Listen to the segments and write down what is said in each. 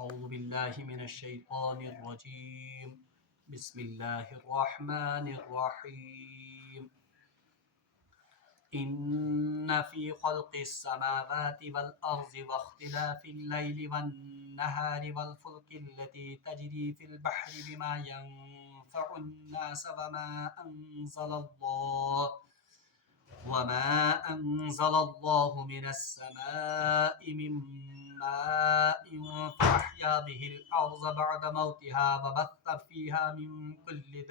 أعوذ بالله من الشيطان الرجيم بسم الله الرحمن الرحيم إن في خلق السماوات والأرض واختلاف الليل والنهار والفلك التي تجري في البحر بما ينفع الناس وما أنزل الله من السماء من ماء فأحيا به الأرض بعد موتها وبث فيها من كل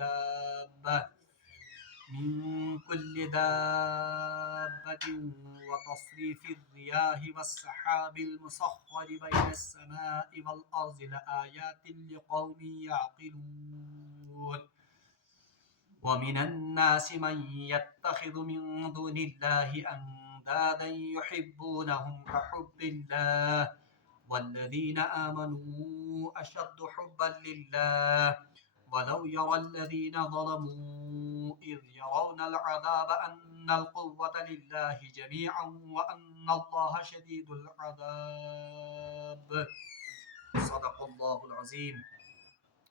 دابة وتصريف الرياح والسحاب المسخر بين السماء والأرض لآيات لقوم يعقلون ومن الناس من يتخذ من دون الله أندادا يحبونهم كحب الله والذين آمنوا أشد حبا لله ولو يرى الذين ظلموا إذ يرون العذاب أن القوة لله جميعا وأن الله شديد العذاب صدق الله العظيم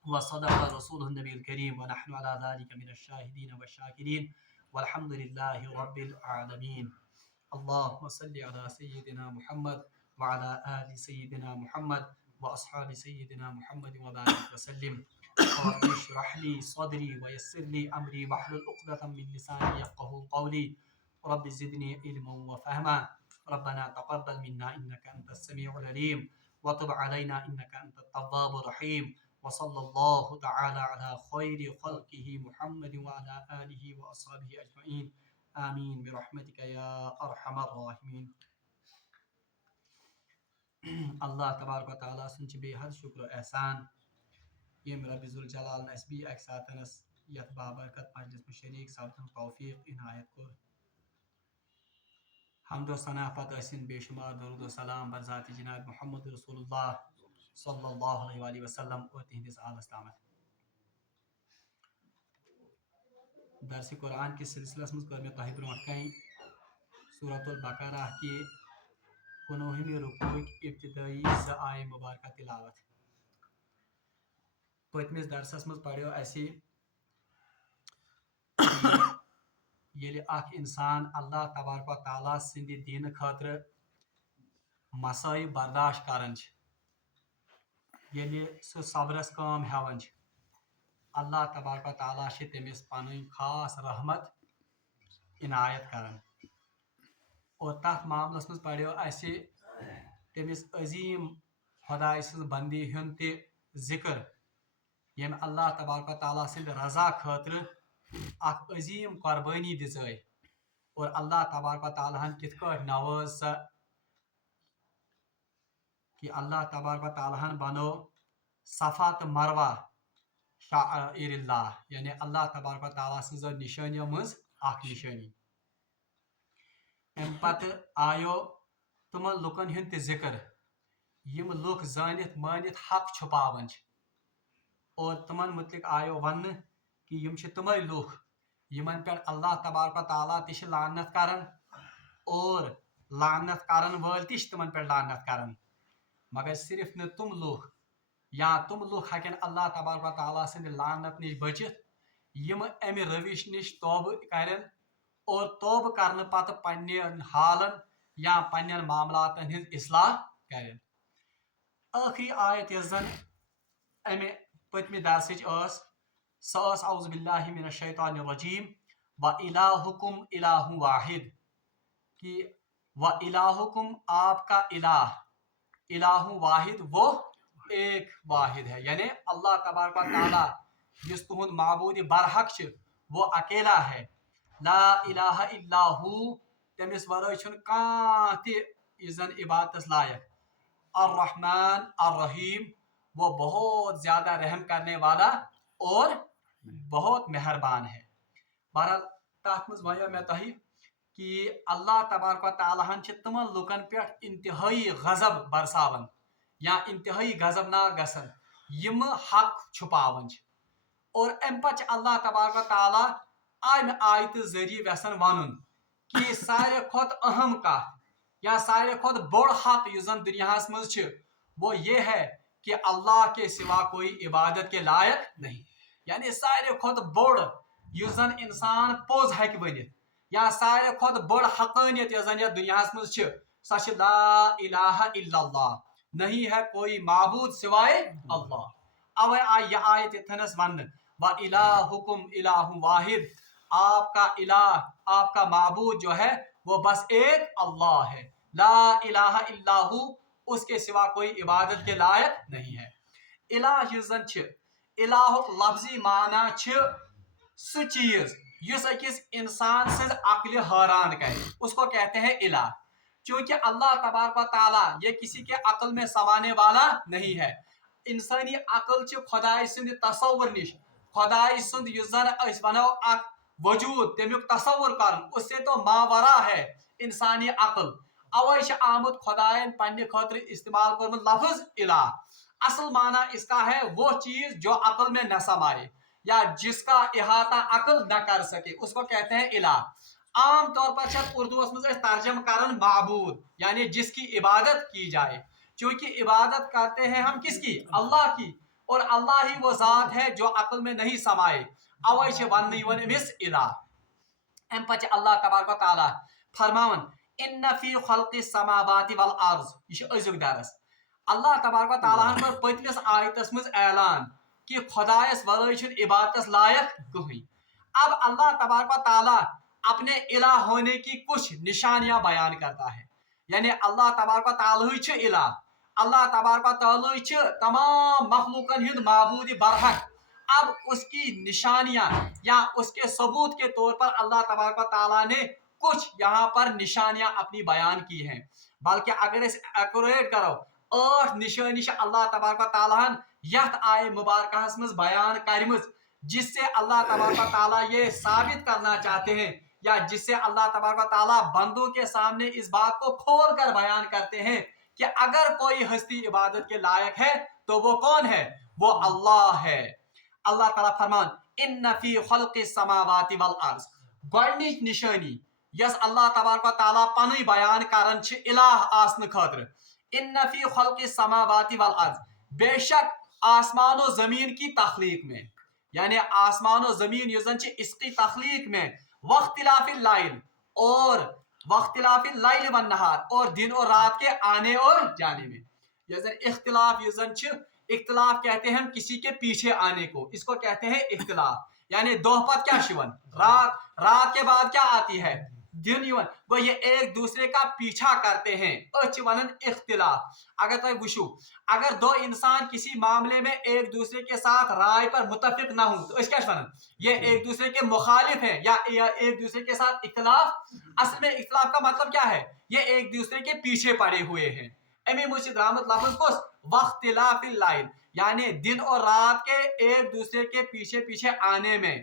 وصدق رسوله النبي الكريم ونحن على ذلك من الشاهدين والشاكرين والحمد لله رب العالمين اللهم صل على سيدنا محمد وعلى آل سيدنا محمد وأصحاب سيدنا محمد وبارك وسلم رب اشرح لي صدري ويسر لي أمري واحلل عقدة من لساني يفقهوا قولي رب زدني علما وفهما ربنا تقبل منا إنك أنت السميع العليم وتب علينا إنك أنت التواب الرحيم وصلى الله تعالى على خير خلقه محمد وعلى آله وأصحابه أجمعين آمين برحمتك يا أرحم الراحمين اللہ تبارک و تعالیٰ سن بے حد شکر و احسان یم رب ذوالجلال اس بھی اک ساتنس یت بابرکت مجلس میں شریک سبدن توفیق عنایت کور حمد و ثنا پتہ ٲسِن بے شمار درود و سلام بر ذات جناب محمد رسول اللہ صلی اللہ علیہ وآلہ وسلم اور تہندس آلس تامت درس قرآن کے سلسلس مز کر میں تہ برونٹ کن سورۃ البقرہ کی 19 رکوع ابتدائی آیہ مبارکہ تلاوت پتمس درسس مز پڑھو اسی ییٚلہِ اکھ انسان اللہ تبارک و تعالیٰ سٕنٛدِ دیٖنہٕ خٲطرٕ مسٲیب برداشت کران چھِ ییٚلہِ سُہ صبرس کٲم ہٮ۪وان چھِ اللہ تبارک و تعالیٰ چھِ تٔمِس پنٕنۍ خاص رحمت عنایت کران اور تتھ معاملس منٛز پڑھو اسہِ تٔمِس عظیٖم خۄداے سٕنٛز بندی ہُنٛد تہِ ذکر ییٚمۍ اللہ تبارک و تعالیٰ سٕنٛدِ رضا خٲطرٕ اکھ عظیٖم قۄربٲنی دِژے اور اللہ تبارک و تعالیٰ ہن کِتھ کٲٹھۍ نوٲز سۄ کہ اللہ تبارک و تعالیٰ ہن بنو صفا تہٕ مروہ شعائر اللہ یعنی اللہ تبارک و تعالیٰ سٕنٛزو نشٲنیو منٛز اکھ نشٲنی امہِ پتہٕ آیو تِمن لُکن ہُنٛد تہِ ذکر یِم لُکھ زٲنِتھ مٲنِتھ حق چھُپاوان چھِ اور تِمن متعلق آیو وننہٕ کہ یم چھِ تِمے لُکھ یمن پٮ۪ٹھ اللہ تبارک و تعالیٰ تہِ چھِ لعنت کران اور لعنت کرن وٲلۍ تہِ چھِ تِمن پٮ۪ٹھ لعنت کران مگر صرف نہٕ تِم لُکھ یا تِم لُکھ ہٮ۪کن اللہ تبارک و تعالیٰ سٕنٛدِ لعنت نِش بٔچِتھ یِم امہِ روش نِش توبہٕ کرن اور توبہٕ کرنہٕ پتہٕ پننٮ۪ن حالن یا پننٮ۪ن معاملاتن ہٕنٛز اصلاح کرن ٲخری آیت یۄس زن امہِ پٔتمہِ درسٕچ ٲس سۄ ٲس اعوذ باللہ من الشیطان الرجیم وَإِلَٰهُكُمْ إِلَٰهٌ وَاحِدٌ کہ وَإِلَٰهُكُمْ آپ کا الہ واحد وہ ایک واحد ہے یعنی اللہ تبارک و تعالیٰ یُس تُہُنٛد معبوٗدِ برحق چھُ وہ اکیلا ہے لا الہ الا ہو تٔمِس ورٲے چھُنہٕ کانٛہہ تہِ یُس زن عبادتس لایق الرحمن الرحیم وہ بہت زیادہ رحم کرنے والا اور بہت مہربان ہے بہرحال تتھ منٛز ونیو مےٚ تۄہہِ کہ اللہ تبارک و تعالیٰ ہن چھِ تِمن لُکن پٮ۪ٹھ انتہٲیی غضب برساون یا انتہٲیی غضبناک گژھان یِم حق چھُپاوان چھِ اور امہِ پتہٕ چھِ اللہ تبارک و تعالیٰ امہِ آیتہٕ ذٔریعہٕ یژھان ونُن کہ ساروے کھۄتہٕ اہم کتھ یا ساروے کھۄتہٕ بوٚڑ حق یُس زن دُنیاہس منٛز چھُ وہ یہ ہے کہ اللہ کے سوا کوئی عبادت کے لائق نہیں. یعنی سارے کھت بوڑ یُس زن انسان پوز ہیکہِ ؤنِتھ یا سارے کھت بوڑ حقانیت یۄس زن یتھ دنیاہس منٛز چھِ سۄ چھِ لا الہ الا اللہ. نہیں ہے کوئی معبود سوائے اللہ. اوے آئی یہ آیت اتنس ون وَإِلَٰهُكُمْ إِلَٰهٌ واحد. آپ کا الہ آپ کا معبود جو ہے وہ بس ایک اللہ ہے. لا الہ الا ہو اس کے سوا کوئی عبادت کے لائق نہیں ہے. الہ یُس زن چھ الہُک لفظی معنی چھ سُہ چیز یُس أکِس انسان سٕنٛز عقلِ حیران کرے اس کو کہتے ہیں الہ. چونکہ اللہ تبارک و تعالیٰ یہ کسی کے عقل میں سمانے والا نہیں ہے. انسانی عقل چھ خدائے سند تصور نش خدائے سند یُس زن أسۍ ونو اکھ وجود تمیُک تصور کرن اس سے تو ماورا ہے انسانی عقل. اوے چھ آمت خدائن پنہ خاطر استعمال کورمت لفظ الہ. اصل معنی اس کا ہے وہ چیز جو عقل میں نہ سمائے یا جس کا احاطہ عقل نہ کر سکے اس کو کہتے ہیں الہ. عام طور پر اردو میں ترجمہ کرن معبود یعنی جس کی عبادت کی جائے. چونکہ عبادت کرتے ہیں ہم کس کی اللہ کی اور اللہ ہی وہ ذات ہے جو عقل میں نہیں سمائے. اوے چھ ون یوان امس الہ. ام پتہ اللہ تبارک و تعالیٰ فرماون ان فی خلق السماوات والارض. یہ ازیک درس اللہ تبارک و تعالیٰ کر پتمس آیتس مز اعلان کہ خدایس ورائے چھن عبادتس لائق کہیں. اب اللہ تبارک و تعالیٰ اپنے الہ ہونے کی کچھ نشانیاں بیان کرتا ہے. یعنی اللہ تبارک و تعالیٰ چھ الہ. اللہ تبارک و تعالیٰ چھ تمام مخلوقن ہند معبود برحق. اب اس کی نشانیاں یا اس کے ثبوت کے طور پر اللہ تبارک و تعالیٰ نے کچھ یہاں پر نشانیاں اپنی بیان کی ہیں. بلکہ اگر اس ایکوریٹ کرو 8 نشانی اللہ تبارک و تعالیٰ یت آئے مبارکہ مز بیان کرمز جس سے اللہ تبارک و تعالیٰ یہ ثابت کرنا چاہتے ہیں یا جس سے اللہ تبارک و تعالیٰ بندوں کے سامنے اس بات کو کھول کر بیان کرتے ہیں کہ اگر کوئی ہستی عبادت کے لائق ہے تو وہ کون ہے وہ اللہ ہے. اللہ تعالیٰ فرمان ان فی خلق السماوات والارض. گۄڈنِچ نشانی یس اللہ تبارک و تعالیٰ پنٕنۍ بیان کران چھ الہ آسنہٕ خٲطرٕ ان فی خلق السماوات والارض. بے شک آسمان و زمین کی تخلیق میں یعنی آسمان و زمین یُس زن چھ اس کی تخلیق میں واختلاف اللیل اور واختلاف اللیل والنہار اور دن اور رات کے آنے اور جانے میں. یہ زن اختلاف یہ زن چھ اختلاف کہتے ہیں ہم کسی کے پیچھے آنے کو اس کو کہتے ہیں اختلاف. یعنی دہ پت کیا شون رات رات کے بعد کیا آتی ہے دن یون وہ یہ ایک دوسرے کا پیچھا کرتے ہیں اچ ونن اختلاف. اگر تم وشو اگر دو انسان کسی معاملے میں ایک دوسرے کے ساتھ رائے پر متفق نہ ہوں تو اس کیا ونن یہ ایک دوسرے کے مخالف ہیں یا ایک دوسرے کے ساتھ اختلاف. اصل میں اختلاف کا مطلب کیا ہے یہ ایک دوسرے کے پیچھے پڑے ہوئے ہیں. امی مجھ درامت لفظ کس واختلاف اللیل یعنی دن اور رات کے ایک دوسرے کے پیچھے پیچھے آنے میں.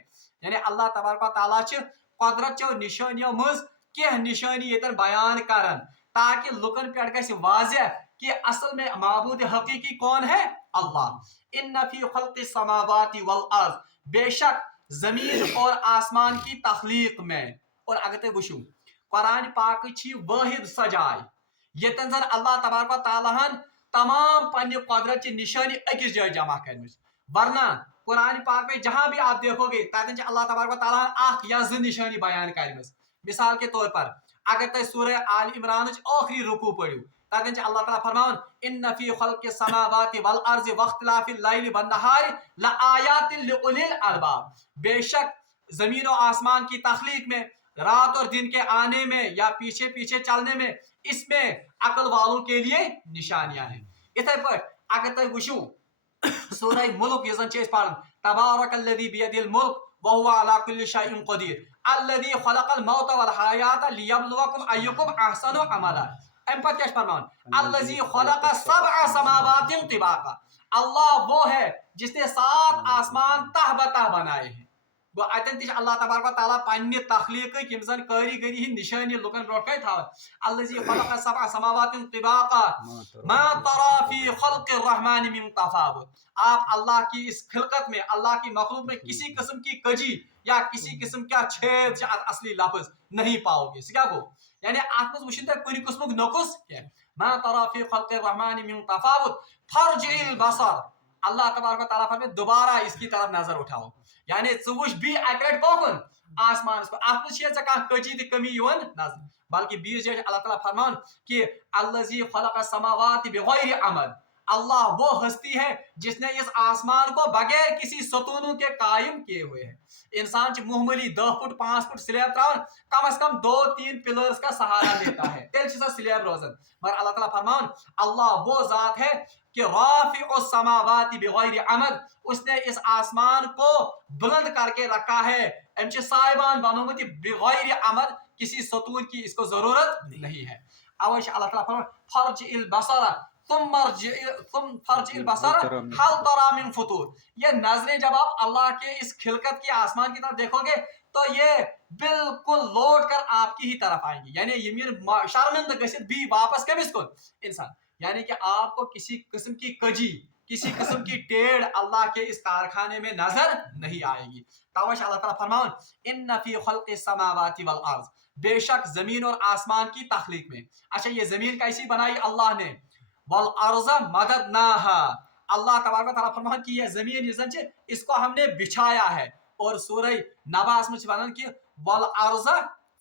یعنی اللہ تبارک و تعالیٰ چھ قدرت چو نشانیوں مز کی نشانی یہ بیان کرن تاکہ لکن پہ گژھِ واضح کہ اصل میں معبود حقیقی کون ہے اللہ. ان فی خلق السماوات والارض. بے شک زمین اور آسمان کی تخلیق میں. اور اگر تم وچھو قرآن پاک چھ واحد سجائے یتن زن اللہ تبارک و تعالیٰ تمام پنہ قدرت کی نشانی اکس جائے جمع کرم. ورنہ قرآن پاک میں جہاں بھی آپ دیکھو گے تتن اللہ تبارک و تعالیٰ اخ یا زٕ نشانی بیان کرم. مثال کے طور پر اگر تم سورہ آل عمران آخری رکوع پڑھو تتن اللہ تعالیٰ فرماون ان فی خلق السماوات والارض واختلاف اللیل والنہار لآیات لأولی الالباب. بے شک زمین و آسمان کی تخلیق میں رات اور دن کے آنے میں یا پیچھے پیچھے چلنے میں اس میں عقل والوں کے لیے نشانیاں ہیں. اتھے پہ اگر تم وچھو سورہ ملک یہ زن پڑھن تبارک الذی بیدہ الملک وهو على كل شيء قدير الذي خلق الموت والحیات لیبلوکم ایکم احسن عملا. ام پتہ کیا فرمان الذي خلق 7 سماوات طباقا. اللہ وہ ہے جس نے 7 آسمان تہ بتہ بنائے ہیں. گو اتن تہ اللہ تبارک و تعالیٰ پنہ تخلیق یم زن کاریگری ہند نشانی لکن برونٹ کن تھا الذي خلق 7 سماوات طباقا ما ترى في خلق الرحمن من تفاوت. آپ اللہ کی اس خلقت میں اللہ کی مخلوق میں کسی قسم کی کجی یا کسی قسم کا چھید اصلی لفظ نہیں پاؤ گے. کیا گو یعنی ات مز وچھن تہ کن قسمک نقص मा तरा फी खल्क़िर रहमान मिन तफावुत फर्जिल बसर। अल्लाह तबारक व तआला फरमाए दोबारा इसकी तरफ नजर उठाओ, यानी वुच बी अकट कोकुन आसमान को अत कजी त कमी यवन नजर, बल्कि बीस अल्लाह ताला फरमान कि अल्लज़ी खलक़ समावाति बिगैरि अमद, अल्लाह वो हस्ती है जिसने इस आसमान को बगैर किसी सतूनों के कायम किए हुए है। इंसान मामूली 10 फुट 5 फुट स्लैब त्रावन कम से कम 2-3 पिलर्स का सहारा लेता है, तेल स्लैब रोजन, मगर अल्लाह ताला फरमान अल्लाह वो जात है कि राफिउस समावाति बिगैरि अमद, उसने इस आसमान को बुलंद करके रखा है, एमचे साहिबान बनोमत बिगैरि अमद, किसी सतून की इसको जरूरत नहीं है। अवश्य अल्लाह ताला फरमान फर्जिल बसरा तुम फर्जिल बसरा हल तरा मिन फुतूर, ये नजरें जब आप अल्लाह के इस खिलकत की आसमान की तरफ देखोगे तो ये बिल्कुल लौट कर आपकी ही तरफ आएंगी, यानी यमीन शर्मिंदा गसित भी वापस कमिस कुन इंसान, यानी कि आपको किसी किस्म की कजी, किसी किस्म की टेढ़ अल्लाह के इस कारखाने में नजर नहीं आएगी। तवश अल्लाह ताला फरमान इन्न फी खल्क़िस समावाति वल अर्ज़, बेशक जमीन और आसमान की तख्लीक में। अच्छा, ये जमीन कैसी बनाई अल्लाह ने, वल अर्ज़ मददनाहा, अल्लाह तबारक व तआला फरमान कि ये जमीन इसको हमने बिछाया है, और सूरह नबास में बनन कि वल अर्ज़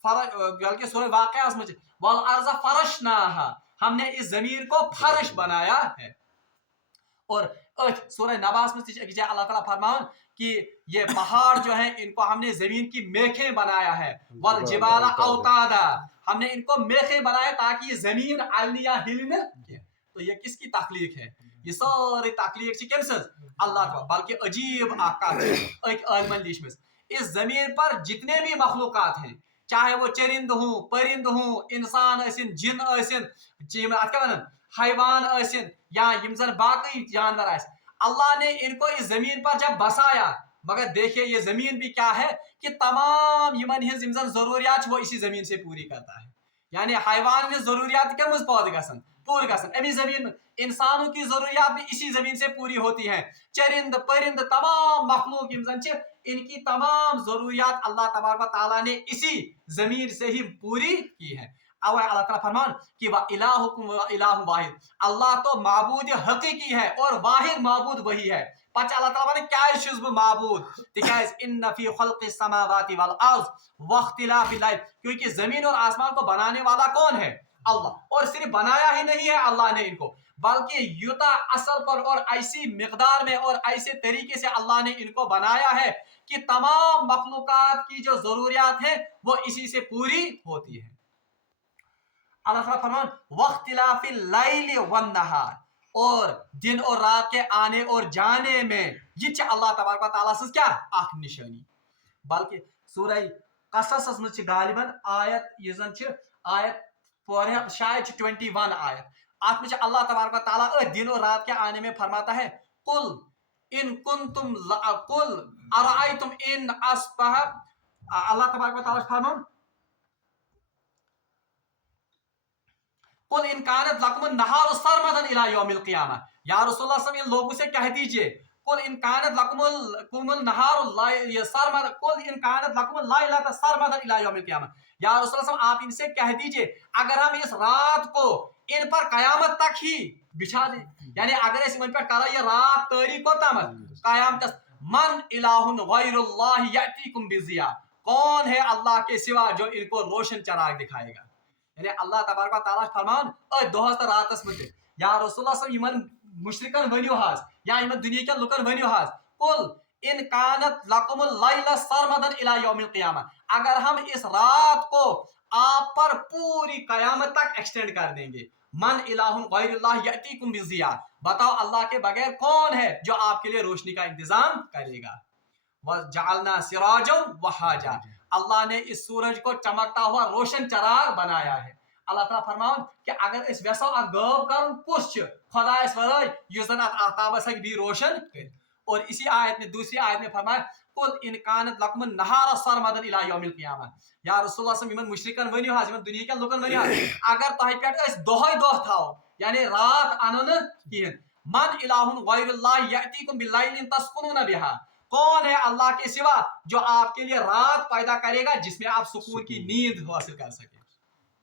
बल्कि सूरह वाक़िया में वल अर्ज़ फरशनाहा, हमने इस जमीन को फर्श बनाया है। और सूरह नबास में अल्लाह ताला फरमान कि ये पहाड़ जो है इनको हमने जमीन की मेखें बनाया है, वल जिबाला औतादा, हमने इनको मेखें बनाया ताकि ये जमीन अलनिया हिल न। तो ये किसकी तख्लीक है, ये सारी तख्लीक ची कमस अल्लाह ताला, बल्कि अजीब आकाश एक आलमन लिश में इस जमीन पर जितने भी मखलूकात हैं, चाहे वो चरिंद हूँ परिंद हूँ इंसान असिन जिन असिन हैवान असिन या यम जन बाकी जानवर आस, अल्लाह ने इनको इस जमीन पर जब बसाया, मगर देखिए ये जमीन भी क्या है कि तमाम यमन हिज यम जन जरूरियात वो इसी जमीन से पूरी करता है, यानी हैवान की जरूरियात क्या मुझ गसन पूरी गसन अमी जमीन, इंसानों की जरूरियात भी इसी जमीन से पूरी होती हैं, चरिंद परिंद तमाम मखलूक यम जन इनकी तमाम जरूरियात अल्लाह तबारक व तआला ने इसी जमीन से ही पूरी की है। अब अल्लाह ताला फरमान कि व इलाहुकुम व इलाहु वाहिद, अल्लाह तो माबूद हकीकी है और वाहिद माबूद वही है। पच अल्लाह ताला ने क्या शुज़्ब माबूद तिकाज इन फी खल्क़िस समावाति वल अर्ज़ वख्तिलाफिल लैल, क्योंकि जमीन और आसमान को बनाने वाला कौन है, अल्लाह, और सिर्फ बनाया ही नहीं है अल्लाह ने इनको, बल्कि युता असल पर और ऐसी मिकदार में और ऐसे तरीके से अल्लाह ने इनको बनाया है कि तमाम मखलूकात की जो जरूरियात है वो इसी से पूरी होती है। अल्लाह ताला फरमान वख्तिलाफिल लैल वन नहार, और दिन और रात के आने और जाने में ये अल्लाह तबारक व तआला से क्या आख निशानी, बल्कि सूरह कसस में गालिबन आयत ये आयत पर शायद 21 आयत, आत में अल्लाह तबारक व तआला दिन और रात के आने में फरमाता है कुल इन कुंतुम कुल अरायतुम इन अस्बह, अल्लाह तबारक व तआला फरमान कुल इन कानत लकुम नहार सरमदन इला यौमिल क़ियामा, या रसूलुल्लाह सल्लल्लाहु अलैहि वसल्लम इन लोगों से कह दीजिए कुल इन कानत लकुमुल नहार ये सरमद कुल इन कानत लकुमुल लैलत सरमदन इला यौमिल क़ियामा, या रसूलुल्लाह आप इनसे कह दीजिए अगर हम इस रात को इन पर कयामत तक ही बिछा दें, यानी अगर इस इन पर करा ये रात तारीख को तमत कयामत, मन इलाहुन गैरुल्लाह यअतीकुम बिज़िया, कौन है अल्लाह के सिवा जो इनको रोशन चराग दिखाएगा, यानी अल्लाह तबारक व तआला फरमान दोहस त रातस में या रसूलुल्लाह सल्लल्लाहु अलैहि वसल्लम यमन मुशरिकन वनियो हाज या यमन दुनिया के लुकन वनियो हाज कुल इन कानत लकुमुल लैल सरमदन इला यौमिल क़ियामा, अगर हम इस रात को आप पर पूरी कयामत तक एक्सटेंड कर देंगे, मन इलाहुन गैरुल्लाह यअतीकुम बिज़िया, बताओ अल्लाह के बगैर कौन है जो आपके लिए रोशनी का इंतजाम करेगा, वजअलना सिराजम वहाजा, अल्लाह ने इस सूरज को चमकता हुआ रोशन चराग बनाया है। अल्लाह ताला फरमान कि अगर इस वैसा गौर कर कुछ खुदास वराय युजन आताबस भी रोशन कर, और इसी आयत में दूसरी आयत में फरमाया कुल इन कानत लकुम नहार सरमदन इला यौमिल क़ियामा, या रसूलुल्लाह सल्लल्लाहु अलैहि वसल्लम मुशरिकन वनियो हाज दुनिया के लुकन वनियो अगर तह पे दोहय दोह थाओ यानी रात अनन किहन, मन इलाहुन गैरुल्लाह यअतीकुम बिलैलिन तस्कुनून बिहा, कौन है अल्लाह के सिवा जो आपके लिए रात पैदा करेगा जिसमें आप सुकून की नींद हासिल कर सके,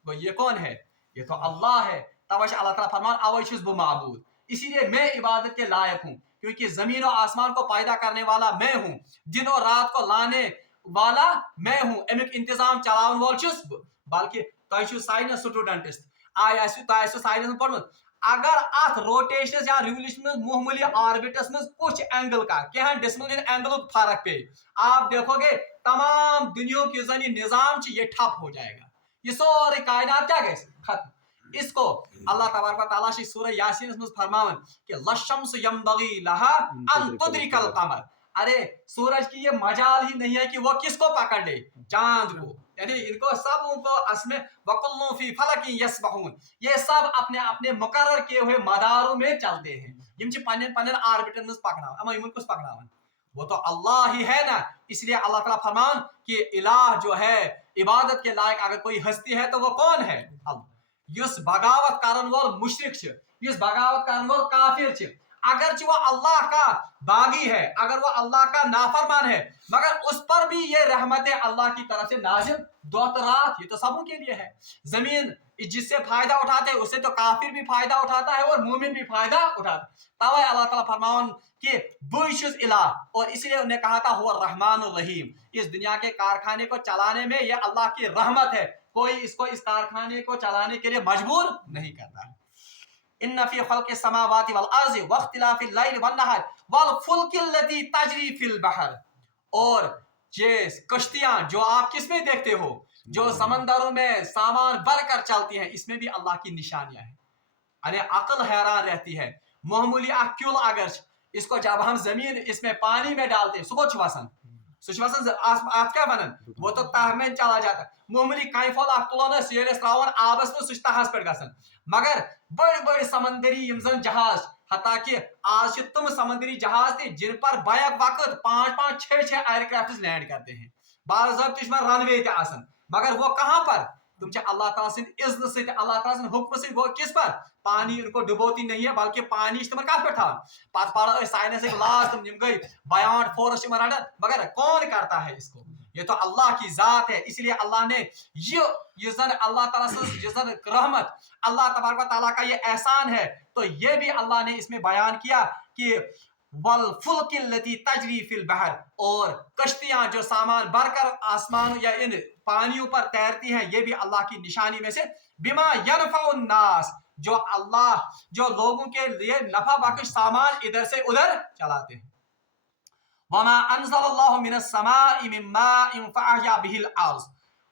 वो ये कौन है, ये तो अल्लाह है। तवै अल्लाह ताला फरमान अवै छुस बह माबूद, इसीलिए मैं इबादत के लायक हूँ, क्योंकि जमीन और आसमान को पैदा करने वाला मैं हूँ, दिन और रात को लाने वाला मैं हूँ, अमिक इंतजाम चलावन वोल छुस बह। बल्कि तुम छु साइंस स्टूडेंट्स तुम साइंस पढ़मुत, अगर अत रोटेशन या रिवोल्यूशन में मामूली ऑर्बिटस में कुछ एंगल का क्या डिस्मल एंगल फर्क पे, आप देखोगे तमाम दुनिया की जन निजाम ये ठप हो जाएगा, ये सारे कायनात क्या गए खत्म। इसको अल्लाह तबारक व तआला सूरह यासीन में फरमावन कि लशम्स यंबगी लहा अन तुद्रिकल कमर, अरे सूरज की ये मजाल ही नहीं है कि वो किसको पकड़ ले, चांद को, यानी इनको सब उनको असमें वकुल्लु फी फलकी यस्बहून, ये सब अपने अपने मुकर्रर किए हुए मदारों में चलते हैं, यम च पन्नन पन्नन ऑर्बिटन में पकड़ावन, अमा यमन कुछ पकड़ावन, वो तो अल्लाह ही है ना। इसलिए अल्लाह ताला फरमान कि इलाह जो है इबादत के लायक अगर कोई हस्ती है तो वो कौन है, अल्लाह। युस बगावत करन वोल मुशरिक छ, युस बगावत करन वोल काफिर छ, अगर वो अल्लाह का बागी है, अगर वो अल्लाह का नाफरमान है, मगर उस पर भी ये रहमतें अल्लाह की तरफ से नाजिल दोतरात, ये तो सबों के लिए है। जमीन जिससे फायदा उठाते हैं उससे तो काफिर भी फायदा उठाता है और मोमिन भी फायदा उठाता है, तवे अल्लाह ताला फरमान कि बुइशुस इला, और इसलिए उन्हें कहा था हुआ रहमान रहीम, इस दुनिया के कारखाने को चलाने में यह अल्लाह की रहमत है, कोई इसको इस कारखाने को चलाने के लिए मजबूर नहीं करता है। इन्ना फी खल्क़ि समावाति वल अर्ज़ि वख्तिलाफ़िल लैल वन नहार वल फुल्किल लती तजरी फिल बहर, और ये कश्तियां जो आप किसमें देखते हो, जो समंदरों में सामान भरकर चलती हैं, इसमें भी अल्लाह की निशानियां हैं। अरे अकल हैरान रहती है, मामूली अक्युल अगर इसको जब हम जमीन इसमें पानी में डालते हैं सुबह छुवासन सुशवासन आप क्या बनन, वो तो तह में चला जाता, मामूली काइफल आप तुलन सेरस त्रावन आबस में सुस्तहस पे गसन, मगर बड़े बड़े समंदरी यमजन जहाज, हता कि आज तुम समंदरी जहाज थे जिन पर बैक वक्त 5-5 6-6 एयरक्राफ्ट लैंड करते हैं, बाज़ाब्त रनवे ते आसन, मगर वो कहां पर, तुम अल्लाह ताला सिंद इज्न से अल्लाह ताला सिंद हुक्म से वो किस पर, पानी उनको डुबोती नहीं है बल्कि पानी तुम कत पे था पत पढ़ो साइंस लास्ट तुम गई बयान फोर्स मगर कौन करता है इसको, ये तो अल्लाह की जात है। इसलिए अल्लाह ने ये जन अल्लाह ताला से ये जन रहमत अल्लाह तबारक व तआला का ये एहसान है, तो ये भी अल्लाह ने इसमें बयान किया कि वल फुल्किल लती तजरी फिल बहर, और कश्तियां जो सामान भरकर आसमान या इन पानियों पर तैरती हैं, ये भी अल्लाह की निशानी में से बिमा यनफउन नास, जो अल्लाह जो लोगों के लिए नफा बख्श सामान इधर से उधर चलाते हैं। वमा अनज़लल्लाहु मिनस समाई मिन माइन फअहया बिहिल अर्ज़,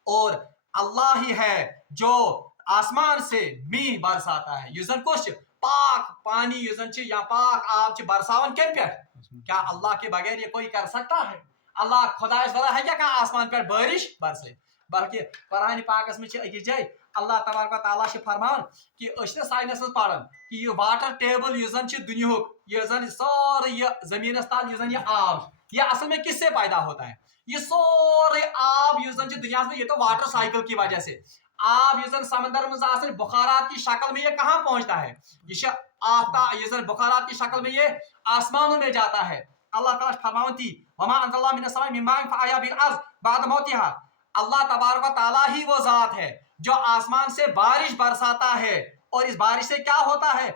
और अल्लाह ही है जो आसमान से मीह बरसाता है, युजन कुछ पाक पानी युजन च या पाक आप च बरसावन के पे, क्या अल्लाह के बगैर ये कोई कर सकता है, अल्लाह खुदा है क्या कहाँ आसमान पर बारिश बरसे, बल्कि कुरान पाक में अकिस जाय अल्लाह तबारक व तआला से फरमान कि अशने साइंस में पढ़न कि ये वाटर टेबल युजन च दुनियाक ये जन सारे ये जमीन तल युजन ये आब ये असल में किससे पैदा होता है, ये सारे आब युजन च दुनिया में ये तो वाटर साइकिल की वजह से आब युजन समंदर में आसन बुखारात की शक्ल में ये कहाँ पहुंचता है, ये आता युजन बुखारात की शक्ल में ये आसमानों में जाता है। अल्लाह ताला फरमावती वमा अनज़लना मिनस समाई मिन माइन फअहया बिल अर्ज़ बाद मौतिहा, अल्लाह तबारक व तआला ही वो जात है जो आसमान से बारिश बरसाता है, और इस बारिश से क्या होता है,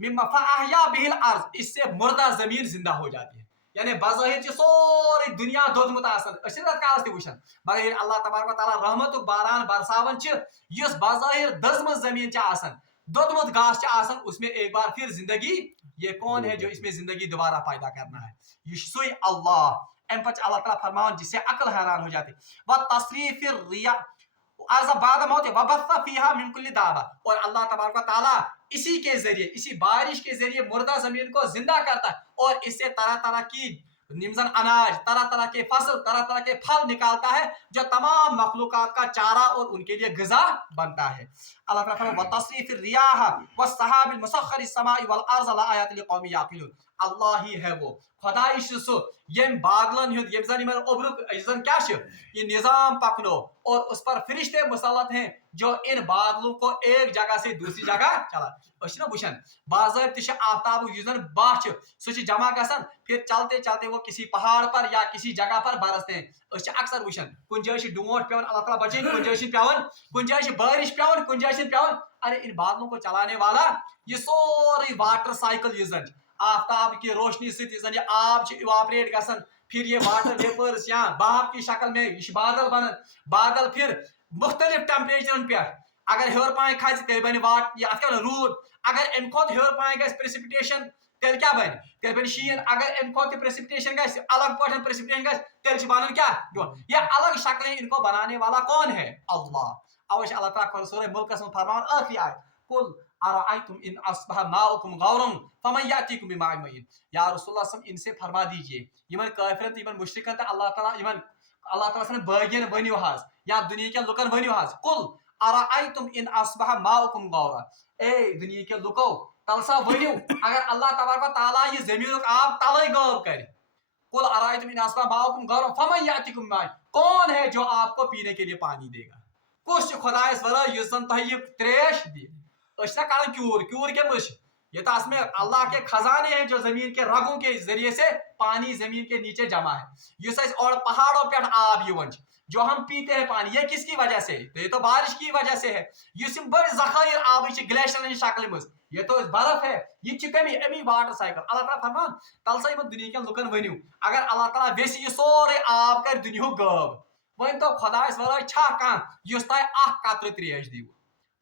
मिम्मा फअहया बिल अर्ज़, इससे मुर्दा जमीन जिंदा हो जाती है, यानी बज़ाहिर सोरी दुनिया दोदमुत आसन अशरत काल से वुशन, मगर अल्लाह तबारक व तआला रहमत बारान बरसावन च युस बज़ाहिर दजमत जमीन च आसन दोदमुत घास च आसन, उसमें एक बार फिर जिंदगी, ये कौन है जो इसमें जिंदगी दोबारा पैदा करना है, ये सुई अल्लाह। एम पच अल्लाह ताला फरमान जिससे अक्ल हैरान हो जाती, व तसरीफिर रिया अर्ज़ बाद मौत व बस्सा फीहा मिन कुल्ली दाबा, और अल्लाह तबारक व तआला इसी के जरिए इसी बारिश के जरिए मुर्दा जमीन को जिंदा करता है, और इससे तरह तरह की निमजन अनाज तरह तरह के फसल तरह तरह के फल निकालता है, जो तमाम मखलूकात का चारा और उनके लिए ग़िज़ा बनता है। अल्लाह ताला फरमाता है व तसरीफिर रियाह व सहाबिल मुसख्खरिस समाई वल अर्ज़ लआयातिन लिक़ौमिन याक़िलून, اللہ ہی ہے وہ خدائی سو یم بادلن ہند یم زن اوبرک زن کیا یہ نظام پکنو اور اس پر فرشتے مسلط ہیں جو ان بادلوں کو ایک جگہ سے دوسری جگہ چلا وچھان باضابطہ آفتاب زن باہ سہ جمع گژھان پھر چلتے چلتے وہ کسی پہاڑ پر یا کسی جگہ پر برستے ہیں اکثر وچھان کن جائے ڈونٹ پیون اللہ تعالیٰ بچین کن جائے پیون کن جائے بارش پیون کن جائے پیون ارے ان بادلوں کو چلانے والا یہ سوری واٹر سائیکل یہ زن آفتاب کی روشنی سے زن یہ آب ایواپریٹ گژھان پھر یہ واٹر ویپرز یا بھاپ کی شکل میں یہ بادل بنان بادل پھر مختلف ٹیمپریچرن پہ اگر ہیور پائیں کھسہ تیل بن واٹ یہ ات روٗد اگر امہ کھۄتہٕ ہیور پائیں گژھِ پریسپٹیشن تیل کیا بن تیل بن شین اگر امہ کھۄتہٕ پریسپٹیشن گژھِ الگ پٲٹھۍ پریسپٹیشن گژھِ تیل چھ بنان کیا یہ الگ شکلیں ان کو بنانے والا کون ہے اللہ اوش اللہ تعالیٰ سورہ ملکس میں فرمان آخری آیت قل ارأیتم ان اصبح ماؤکم غورا فمن یاتیکم بماء معین یا رسول اللہ صلی اللہ علیہ وسلم ان سے فرما دیجئے یمن کافرن یمن مشرکن تو اللہ تعالیٰ سن باغین ونیو حظ یا دنیا کے لکن ونیو حظ قل ارأیتم ان اصبح ماؤکم غورا اے دنیا کے لکو تلسا ونیو اگر اللہ تبارک و تعالیٰ یہ زمین آب تلے غائب کرے قل ارأیتم ان اصبح ماؤکم غورا فمن یاتیکم بماء کون ہے جو آپ کو پینے کے لیے پانی دے گا کس خدایس ورائے یس زن تہ یہ تریش دی نا کران کیور کے مش یہ تو اس میں اللہ کے خزانے ہیں جو زمین کے رگوں کے ذریعے سے پانی زمین کے نیچے جمع ہے اس اور پہاڑوں پہ آب یہ جو ہم پیتے ہیں پانی یہ کس کی وجہ سے تو یہ تو بارش کی وجہ سے ہے اس بڑی ذخائر آب گلیشیر شکل مز یہ تو برف ہے یہ کمی امی واٹر سائیکل اللہ تعالیٰ فرمان تلسا یمن دنیا کن لکن ونیو اگر اللہ تعالیٰ ویسی یہ سورے آب کر دنیا غائب ون تو خدایس ورائے چھا کان یس تہ اخ قطرہ تریش دیو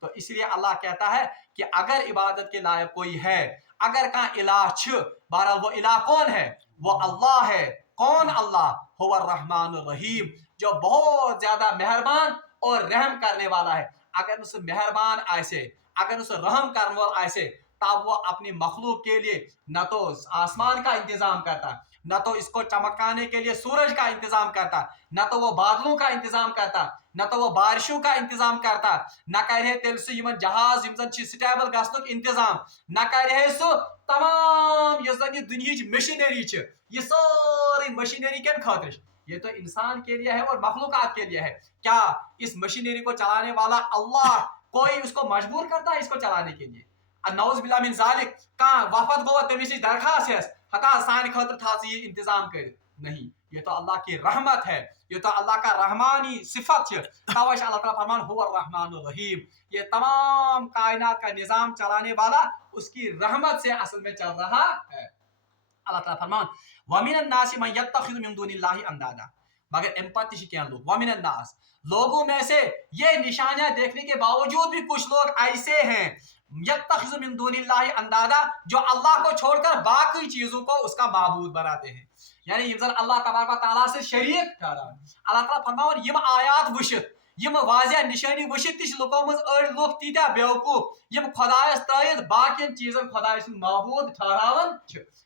تو اس لیے اللہ کہتا ہے کہ اگر عبادت کے لائق کوئی ہے اگر کان الہ چھ بہرحال وہ الہ کون ہے وہ اللہ ہے کون اللہ هو الرحمن الرحیم جو بہت زیادہ مہربان اور رحم کرنے والا ہے اگر اس مہربان ایسے اگر اس رحم کرنے والا ایسے تب وہ اپنی مخلوق کے لیے نہ تو آسمان کا انتظام کرتا نہ تو اس کو چمکانے کے لیے سورج کا انتظام کرتا نہ تو وہ بادلوں کا انتظام کرتا نہ تو وہ بارشوں کا انتظام کرتا نہ کرے تیل سے یمن جہاز یم زن سٹیبل گژھنک انتظام نہ کرے سو تمام یہ زن یہ دنیا مشینری یہ ساری مشینری کن خاطر یہ تو انسان کے لیے ہے اور مخلوقات کے لیے ہے کیا اس مشینری کو چلانے والا اللہ کوئی اس کو مجبور کرتا ہے اس کو چلانے کے لیے نعوذ باللہ من ذالک کہاں وفد گو تمس درخواست ہے ہتا سان خاطر تھا یہ انتظام کر نہیں یہ تو اللہ کی رحمت ہے یہ تو اللہ کا رحمانی صفت ہے توش اللہ تعالیٰ فرمان هو الرحمن الرحیم یہ تمام کائنات کا نظام چلانے والا اس کی رحمت سے اصل میں چل رہا ہے اللہ تعالیٰ فرمان وَمِنَ النَّاسِ مَن يَتَّخِذُ مِن دُونِ اللَّهِ أَندَادًا مگر امپاتی کیا لوگ وَمِنَ النَّاسِ لوگوں میں سے یہ نشانیاں دیکھنے کے باوجود بھی کچھ لوگ ایسے ہیں یتخذ من دون اللہ اندادا جو اللہ کو چھوڑ کر باقی چیزوں کو اس کا معبود بناتے ہیں یعنی یم زن اللہ تبارک و تعالیٰ سے شریک ٹھہرا اللہ تعالیٰ فرماون یم آیات وشت یم واضح نشانی وشت تش لوکو مز اڑ لوگ تیتیا بیوقوف یم خدایس تائید باقین چیزن خدای سن معبود ٹھہراون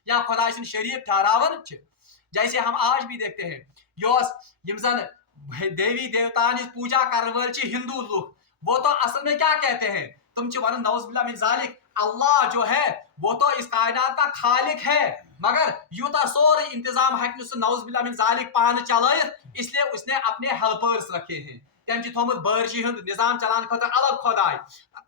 یا خدای سن شریک ٹھہراون جیسے ہم آج بھی دیکھتے ہیں یم زن دیوی دیوتان پوجا کرنے والے ہندو لوگ وہ تو اصل میں کیا کہتے ہیں تم چھ ون نعوذ باللہ من ذالک اللہ جو ہے وہ تو اس کائنات کا خالق ہے مگر یوتا سورے انتظام ہے کہ اس نعوذ باللہ من ذالک پان چلائت اس لیے اس نے اپنے ہیلپرز رکھے ہیں تم چھ تھومت بارشی ہند نظام چلانے خاطر الگ خدائے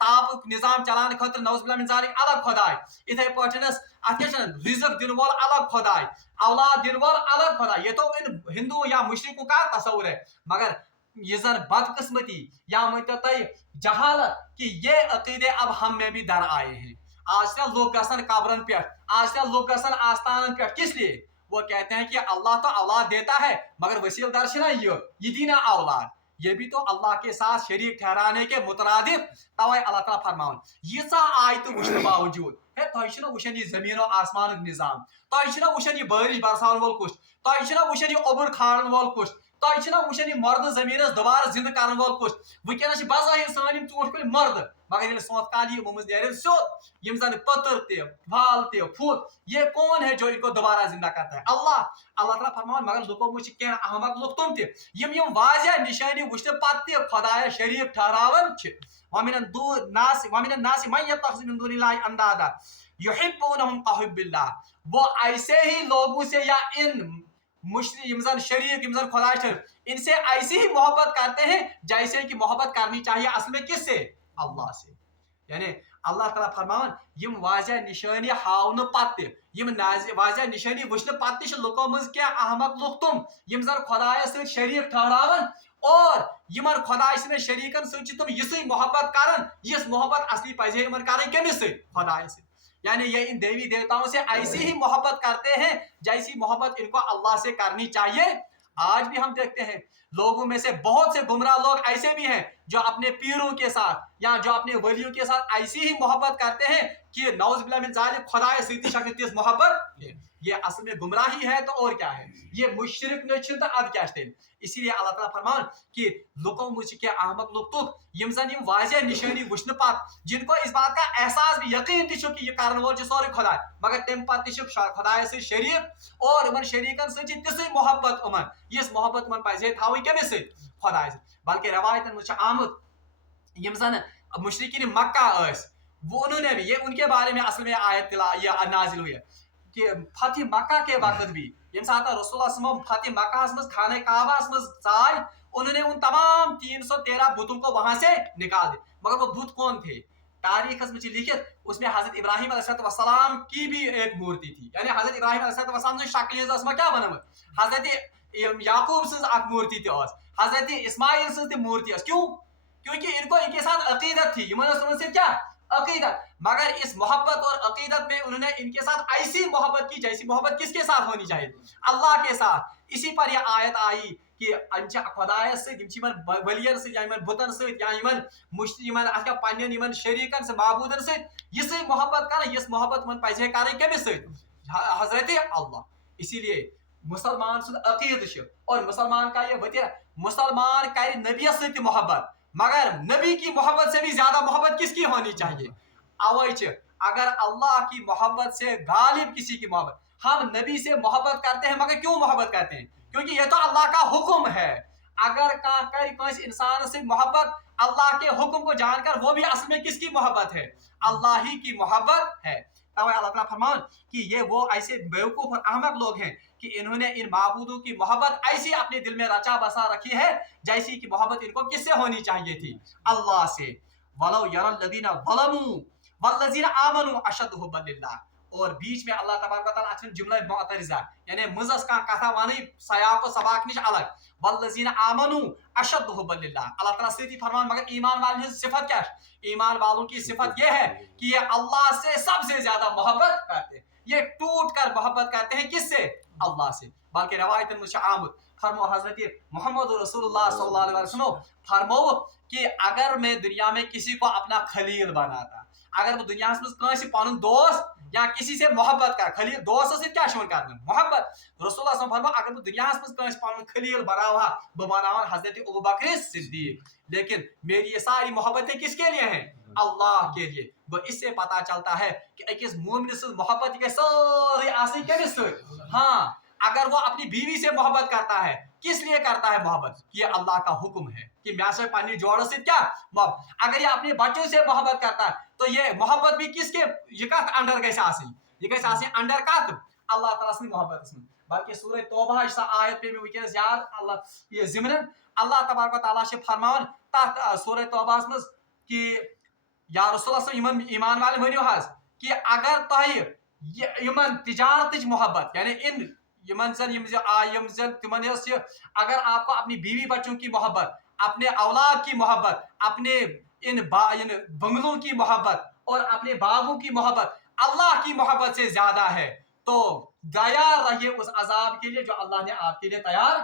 تاپک نظام چلانے خاطر نعوذ باللہ من ذالک الگ خدائے اتھے پاٹنس اتھ رزق دن وول الگ خدائے اولاد دن وول الگ خدائے یہ تو ان ہندو یا مشرکوں کا تصور ہے مگر یہ زن بدقسمتی یا مانتے جہالت کہ یہ عقیدے اب ہم میں بھی در آئے ہیں آج کل لوگ گسن قبرن پہ آج کل لوگ گسن آستانن پہ کس لیے وہ کہتے ہیں کہ اللہ تو اولاد دیتا ہے مگر وسیل درشنا یہ دینا اولاد یہ بھی تو اللہ کے ساتھ شریک ٹھہرانے کے مترادف توے اللہ تعالیٰ فرماون یہ آیت وچھنے باوجود ہے تہ وچھن یہ زمین و آسمان نظام تہ وچھن یہ بارش برسان وول کچھ تہ وچھن یہ اوبر کھارن وول کچھ تہ وچھن یہ مرد زمین دوبارہ زندہ کرن وول کچھ ونکس بظاہر سان یم ژوٗنٛٹھۍ کُلۍ مرد مگر ییٚلہِ سونت کال یہ مز نیرن سیود یم زن پتر تہ پھل تہ پھوت یہ کون ہے جو ان کو دوبارہ زندہ کرتا ہے اللہ تعالیٰ فرمان مگر لوکو مجھ کین احمق لوگ تم تہ یم واضح نشانی وچھنے پتہ تہ خدایا شریک ٹھہراون ومن الناس من يتخذ من دون الله اندادا युहिब्बूनहुम कहुब्बिल्लाह, वो ऐसे ही लोगों से या इन शरीक खुदा इनसे ऐसी ही मोहब्बत करते हैं जैसे कि मोहब्बत करनी चाहिए असल में किससे, अल्लाह से। यानी अल्लाह ताला फरमान यम वाज़ह निशानी हावन पत्ते यम वाज़ह निशानी वुचन पत्ते लुको मज क्या अहमक लुक तुम यम जन खुदायस सत शरीक ठहरावन और यमन खुदाय सद शरीकन सत तुम यिसै मोहब्बत करन यस मोहब्बत असली पजे यमन करन कमिस सत, खुदाय सत। यानी ये इन देवी देवताओं से ऐसी ही मोहब्बत करते हैं जैसी मोहब्बत इनको अल्लाह से करनी चाहिए। आज भी हम देखते हैं लोगों में से बहुत से गुमराह लोग ऐसे भी हैं जो अपने पीरों के साथ या जो अपने वलियों के साथ ऐसी ही मोहब्बत करते हैं कि नौज बिल्लाह मिन ज़ालिक खुदाए सती शक्ति मोहब्बत ये असल में गुमराही है तो और क्या है, ये मुशरिक नहीं तो अब क्या है। इसीलिए अल्लाह ताला फरमान कि लुको मुझ के अहमक लुक तुक यम जन यम वाज़ह निशानी वुचन पत जिनको इस बात का एहसास भी यकीन तु कि ये कारण वो सोरे खुदा मगर तम पत खुदाय से शरीक और इन शरीकन सत तिसै मोहब्बत उमन यस मोहब्बत मन पजे थावी कमिस सत, खुदाय सत। बल्कि रवायतन मुझ आमद यम जन मुशरिकीन मक्का वो उन्होंने भी ये उनके बारे में असल में आयत नाजिल हुई है कि फतह मक्का के वक्त भी यम सात रसूलुल्लाह फतह मक्का मज खाने काबा मज जाय उन्होंने उन तमाम 313 बुतों को वहां से निकाल दिया। मगर वो बुत कौन थे, तारीख में लिखित उसमें हजरत इब्राहिम अलैहिस्सलाम की भी एक मूर्ति थी। यानी हजरत इब्राहिम अलैहिस्सलाम शक्ल क्या बना हजरत याकूब सज मूर्ति थी हजरत इस्माइल सज मूर्ति क्यों, क्योंकि इनको इनके साथ अकीदत थी से क्या अकीदत। मगर इस मोहब्बत और अकीदत में उन्होंने इनके साथ ऐसी मोहब्बत की जैसी मोहब्बत किसके साथ होनी चाहिए, अल्लाह के साथ। इसी पर यह आयत आई कि खुदाय वलियन से बुतन से पन्न शरीकन से माबूदन से यह मोहब्बत कर यस मोहब्बत मन पजे कर कमिस हजरत अल्लाह। इसीलिए मुसलमान अकीद और मुसलमान का यह वतीरा मुसलमान कर नबियस से मोहब्बत मगर नबी की मोहब्बत से भी ज्यादा मोहब्बत किसकी होनी चाहिए, अवैच अगर अल्लाह की मोहब्बत से गालिब किसी की मोहब्बत। हम नबी से मोहब्बत करते हैं मगर क्यों मोहब्बत करते हैं, क्योंकि ये तो अल्लाह का हुक्म है। अगर इंसान से मोहब्बत अल्लाह के हुक्म को जानकर वो भी असल में किसकी मोहब्बत है, अल्लाह ही की मोहब्बत है। तब अल्लाह ताला फरमान कि ये वो ऐसे बेवकूफ और अहमक लोग हैं कि इन्होंने इन माबूदों की मोहब्बत ऐसी अपने दिल में रचा बसा रखी है जैसी कि मोहब्बत इनको किससे होनी चाहिए थी, अल्लाह से। वलो यरल्लज़ीना ज़लमू वल्लज़ीना आमनू अशद्दु हुब्बन लिल्लाह। और बीच में अल्लाह तबारक व तआला अच्छा जुमला मुअतरिज़ा यानी मुजस का कथा वानी सयाक और सबाक निश अलग वल्लज़ीना आमनू अशद्दु हुब्बन लिल्लाह। अल्लाह ताला से फरमान मगर ईमान वालों की सिफत क्या है, ईमान वालों की सिफत यह है कि ये अल्लाह से सबसे ज्यादा मोहब्बत करते हैं, ये टूट कर मोहब्बत करते हैं किससे, अल्लाह से। बल्कि रवायत मुशाआमद फरमो हजरत मोहम्मद रसूलुल्लाह सल्लल्लाहु अलैहि वसल्लम फरमो कि अगर मैं दुनिया में किसी को अपना खलील बनाता, अगर वो दुनिया में पन दोस्त या किसी से मोहब्बत कर खलील दोस्त से क्या शुन करना मोहब्बत रसूलुल्लाह सल्लल्लाहु अलैहि वसल्लम फरमो अगर वो दुनिया में पन खलील बनावा वो बनावा हजरत अबू बकर सिद्दीक। लेकिन मेरी ये सारी मोहब्बतें किसके लिए हैं, अल्लाह के लिए। वो इससे पता चलता है कि एक मोमिन से मोहब्बत के सारी आसी के हाँ अगर वो अपनी बीवी से मोहब्बत करता है किस लिए करता है मोहब्बत, ये अल्लाह का हुक्म है कि मैं से पानी जोड़ों से क्या मोहब्बत। अगर ये अपने बच्चों से मोहब्बत करता है तो ये मोहब्बत भी किसके ये अंडर कैसे आसी ये कैसे आसी अंडर का अल्लाह ताला से मोहब्बत इसमें। बल्कि सूरह तौबा इस आयत पे भी वुनकस याद अल्लाह ये ज़िमरन अल्लाह तबारक व तआला से फरमान तथ सूरह तौबा में कि या रसूलुल्लाह ईमान वाले वनियो हज कि अगर तह यमन तिजारत मोहब्बत यानी इन अगर आपको अपनी बीवी बच्चों की मोहब्बत, अपने औलाद की मोहब्बत, अपने इन बंगलों की मोहब्बत और अपने बागों की मोहब्बत अल्लाह की मोहब्बत से ज्यादा है तो तैयार रहिए उस अजाब के लिए जो अल्लाह ने आपके लिए तैयार।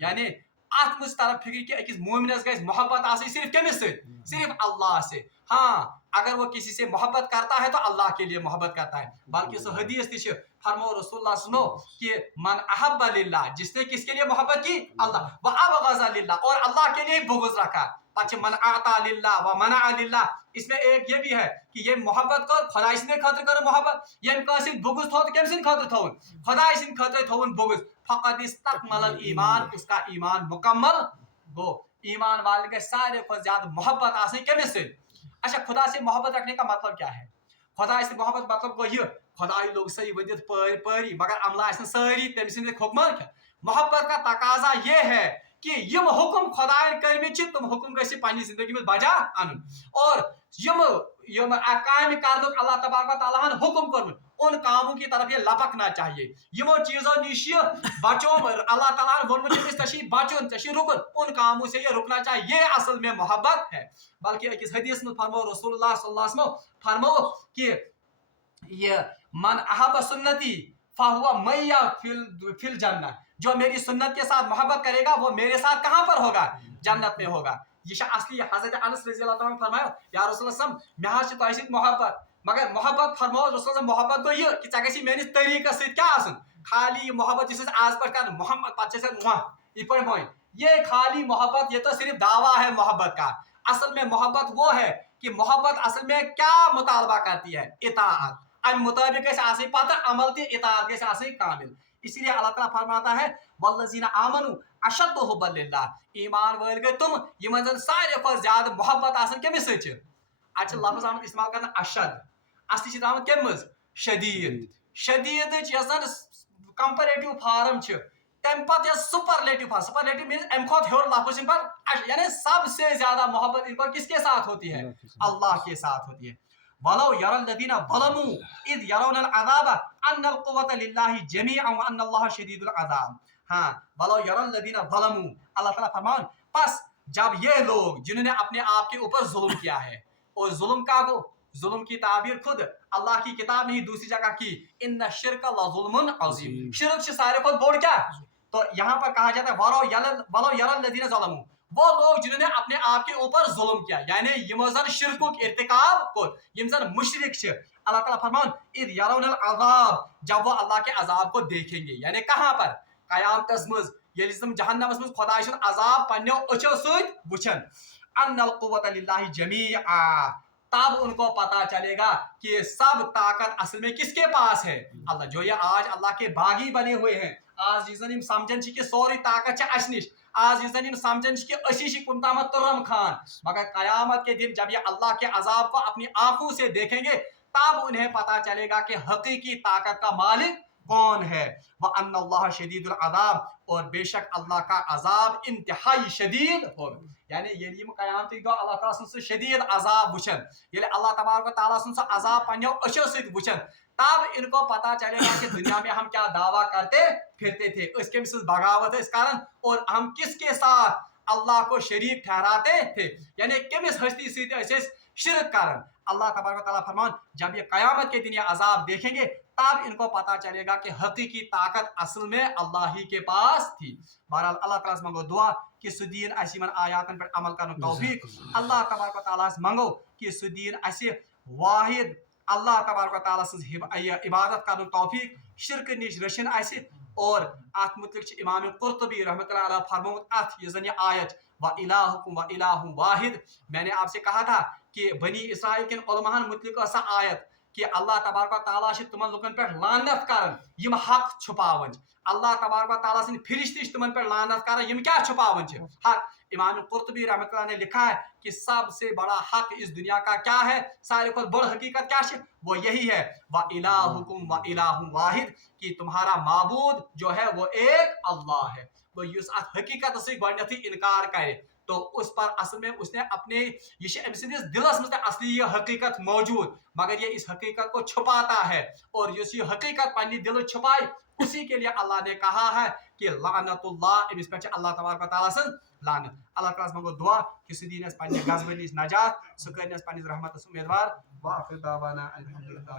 यानी अत तरफ फिक्र कि अकिस मोमिनस गई मोहब्बत आसी सिर्फ कमिस से, सिर्फ अल्लाह से। हाँ अगर वो किसी से मोहब्बत करता है तो अल्लाह के लिए मोहब्बत करता है। बल्कि उस हदीस ति फरमो रसूलुल्लाह सुनो कि मन अहब्ब लिल्लाह जिसने किसके लिए मोहब्बत की, अल्लाह व अबग़ज़ लिल्लाह और अल्लाह के लिए बुग़्ज़ रखा। पछ मन अता लिल्लाह व मना लिल्लाह इसमें एक ये भी है कि ये मोहब्बत कर खुदा इसने खातिर करो मोहब्बत ये कासिन बुग़्ज़ थो केम सिन खातिर थोन खुदा इसिन खातिर थोन बुग़्ज़ फ़क़द इस्तकमल ईमान उसका ईमान मुकम्मल गो। ईमान वाले के सारे को ज्यादा मोहब्बत आसे केम से। अच्छा खुदा से मोहब्बत रखने का मतलब क्या है, खुदा से मोहब्बत मतलब गो ये खुदा लोग सही वदित परी मगर अमला सारी तम सद हुक्म मोहब्बत का तकाजा ये है कि यम हुक्म खुदायन कर्म तुम हुक्म गि पन्नी जिंदगी में बजा अन और यम यम काम कर अल्लाह तबारक तआला हुक्म कर्म उन कामों की तरफ ये लपकना चाहिए यमो चीजों निश बचो अल्लाह ताला वोनमुत बचुन रुकन उन कामों से ये रुकना चाहिए ये असल में मोहब्बत है बल्कि अकिस हदीस में फरमो रसूलुल्लाह सल्लल्लाहु अलैहि वसल्लम फरमो कि ये मन अहब सुन्नती फहुवा मैया फिल जन्नत जो मेरी सुन्नत के साथ मोहब्बत करेगा वो मेरे साथ कहाँ पर होगा जन्नत में होगा ये असली हजरत अनस रज़ी अल्लाह तआला फरमायो या रसूलुल्लाह मे हज तोह सत मोहब्बत मगर मोहब्बत फरमाओ रसूल मोहब्बत गो ये कि चे मेनिस तरीका सत क्या आसन खाली मोहब्बत इस आज पर कर मोहम्मद पत्ते ये खाली मोहब्बत ये तो सिर्फ दावा है मोहब्बत का असल में मोहब्बत वो है कि मोहब्बत असल में क्या मुतालबा करती है इताअत अम मुताबिक पता अमल ते इताअत कामिल इसलिए अल्लाह ताला फरमाता है वल्लज़ीना आमनु अशद्दु हुब्बन लिल्लाह ईमान वाले गए तुम यमन जन सारे को ज्यादा मोहब्बत आसन केमिस सच आज लफ्ज आमद इस्तेमाल करना अशद असली छ आमद केमिस शदीद शदीद यसन कंपैरेटिव फॉर्म छ तम पत या सुपरलेटिव फॉर्म सुपरलेटिव मींस एम खोत हेर लफ्ज इन पर यानी सबसे ज्यादा मोहब्बत इनको किसके साथ होती है अल्लाह के साथ होती है वलो यरल लदीना ज़लमू इद यरौनल अज़ाब अन्नल कुव्वत लिल्लाहि जमीअन व अन्नल्लाह शदीदुल अज़ाब हां वलो यरल लदीना ज़लमू अल्लाह ताला फरमान बस जब ये लोग जिन्होंने अपने आप के ऊपर जुल्म किया है और जुल्म का वो जुल्म की ताबीर खुद अल्लाह की किताब में ही दूसरी जगह की इन्ना शिर्क लज़ुल्मुन अज़ीम शिर्क से सारे को बोल क्या तो यहाँ पर कहा जाता है वलो यरल लदीना ज़लमू वो लोग जिन्होंने अपने आप के ऊपर जुल्म किया यानी यमजन शिरकुक इर्तिकाब को यमजन मुशरिक छ अल्लाह ताला फरमान इद यरौनल अज़ाब जब वो अल्लाह के अजाब को देखेंगे यानी कहां पर कयामतस मज यलि तुम जहन्नमस मज खुदाय सुन अजाब पन्नो अचो सत वुचन अन्नल कुव्वत लिल्लाहि जमीआ तब उनको पता चलेगा कि सब ताकत असल में किसके पास है अल्लाह जो ये आज अल्लाह के बागी बने हुए हैं आज जिस समझन कि सोरी ताकत अस निश आज जिस समझन कि अशी कुमतामत तुर्रम खान मगर कयामत के दिन जब ये अल्लाह के अजाब को अपनी आंखों से देखेंगे तब उन्हें पता चलेगा कि हकीकी ताकत का मालिक कौन है वह अन्नल्लाह शदीदुल अज़ाब और बेशक अल्लाह का अजाब इंतहाई शदीद होगा यानी ये कयामत दो अल्लाह ताला सुन शदीद अजाब वुचन ये अल्लाह तबारक तआला सुन अजाब पन्नो अशो सत वुचन तब इनको पता चलेगा कि दुनिया में हम क्या दावा करते फिरते थे उसके बगावत इस कारण और हम किसके साथ अल्लाह को शरीक ठहराते थे यानी किस हस्ती से शिरक कारण अल्लाह तबारक तआला फरमान जब ये कयामत के दिन ये अजाब देखेंगे तब इनको पता चलेगा कि हकीकी ताकत असल में अल्लाह ही के पास थी बहरहाल अल्लाह ताला से मांगो दुआ कि सुदीन असीमन आयातन पर अमल करने तौफीक अल्लाह तबारक तआला से मांगो कि सुदीन असी वाहिद अल्लाह तबारक तआला से इबादत करने तौफीक शिरक निश रशन असी और अत मुतलिक इमाम कुर्तुबी रहमतुल्लाह अलैह फरमाउत अत ये जन आयत व इलाहुकुम व इलाहु वाहिद मैंने आपसे कहा था कि बनी इसराइल के उलमाहन मुतलिक आयत कि अल्लाह तबारक तआला तुमन लुकन पे लानत करन यम हक छुपावन अल्लाह तबारक तआला सिन फरिश्ते तुमन पे लानत करन यम क्या छुपावन छ हक इमाम कुर्तुबी रहमतुल्लाह ने लिखा है कि सबसे बड़ा हक इस दुनिया का क्या है सारे को बड़ हकीकत क्या है वो यही है व इलाहुकुम व इलाहु वाहिद कि तुम्हारा माबूद जो है वो एक अल्लाह है वो इस हकीकत से गणती इनकार करे तो उस पर असल में उसने अपने ये दिलस में असली ये हकीकत मौजूद मगर ये इस हकीकत को छुपाता है और ये हकीकत पन्नी दिल छुपाई उसी के लिए अल्लाह ने कहा है कि लानतुल्लाह इस पर अल्लाह तबारक तआला से लानत अल्लाह ताला मगो दुआ कि सुदीन पन्ने गजबनी नजात सुकरनस पन्ने रहमत उम्मीदवार व आखिर दावाना अल्हम्दुलिल्लाह